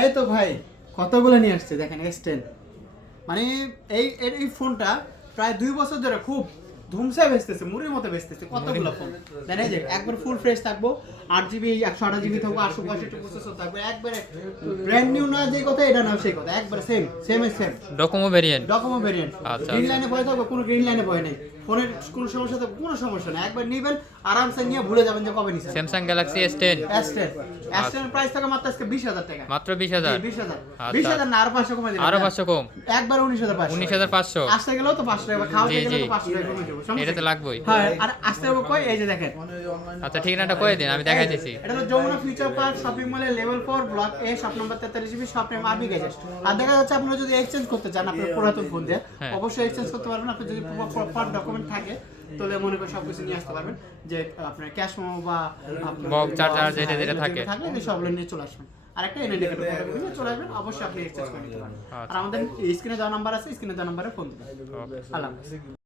এই তো ভাই কতগুলো নিয়ে আসছে দেখেন S10 মানে এই ফোনটা প্রায় 2 বছর ধরে খুব ধুমসে বেচতেছে, মুড়ির মতো বেচতেছে কতগুলো ফোন। জানেন যে একবার ফুল ফ্রেশ থাকবো, 8GB 128GB থাকবো, 862 প্রসেসর থাকবে, একবারে ব্র্যান্ড নিউ না যে কথা এটা না সেই কথা, একবারে সেম ডোকোমো ভেরিয়েন্ট। আচ্ছা, গ্রিন আচ্ছা। লাইনে ভয় থাকবে, কোনো গ্রিন লাইনে ভয় নেই। ফোনের কোনো সমস্যা থাকবে, কোনো সমস্যা নেই, একবার নিবেন আরামসে নিয়ে ভুলে যাবেন যে কবে নিছেন। Samsung Galaxy S10 S10 price থাকে মাত্র আজকে 20,000 টাকা, মাত্র 20,000। 20,000 আচ্ছা। 20,000 না, আরো 500 কমাই দিলাম, আরো 500 কম, একবার 19,500 19,500। আসতে গেলেও তো 500 টাকা, খাওয়াতে জি, গেলেও জি। তো 500 টাকা কমে যাবে, সমস্যা এটা তো কি? লাগবেই। হ্যাঁ, আর আসতে হবে কই, এই যে দেখেন আচ্ছা, ঠিকানাটা কয়ে দিন, আমি দেখাই দিছি। এটা হলো যমুনা ফিউচার পার্ক শপিং মলের লেভেল 4 ব্লক এ, shop number 43B, shop name আরবি গ্যাজেট। আর দেখা যাচ্ছে আপনারা যদি এক্সচেঞ্জ করতে চান আপনার পুরাতন ফোন দিয়ে, হ্যাঁ। অবশ্যই এক্সচেঞ্জ করতে পারবেন। আপনি যদি প্রপার ডকুমেন্ট থাকে তাহলে মনে করে সবকিছু নিয়ে আসতে পারবেন, যে আপনার ক্যাশ মেমো বা বক্স, চার্জার যেটা যেটা থাকে এই সবগুলো নিয়ে চলে আসবেন। আর একটা ইন্ডিকেটর নিয়ে চলে আসবেন, অবশ্যই আপনি এক্সচেঞ্জ করে নিতে পারবেন। আর আমাদের স্ক্রিনে দেওয়া নাম্বার আছে, স্ক্রিনে দেওয়া নাম্বারে ফোন দিবেন। ওকে। আল্লাহ হাফেজ।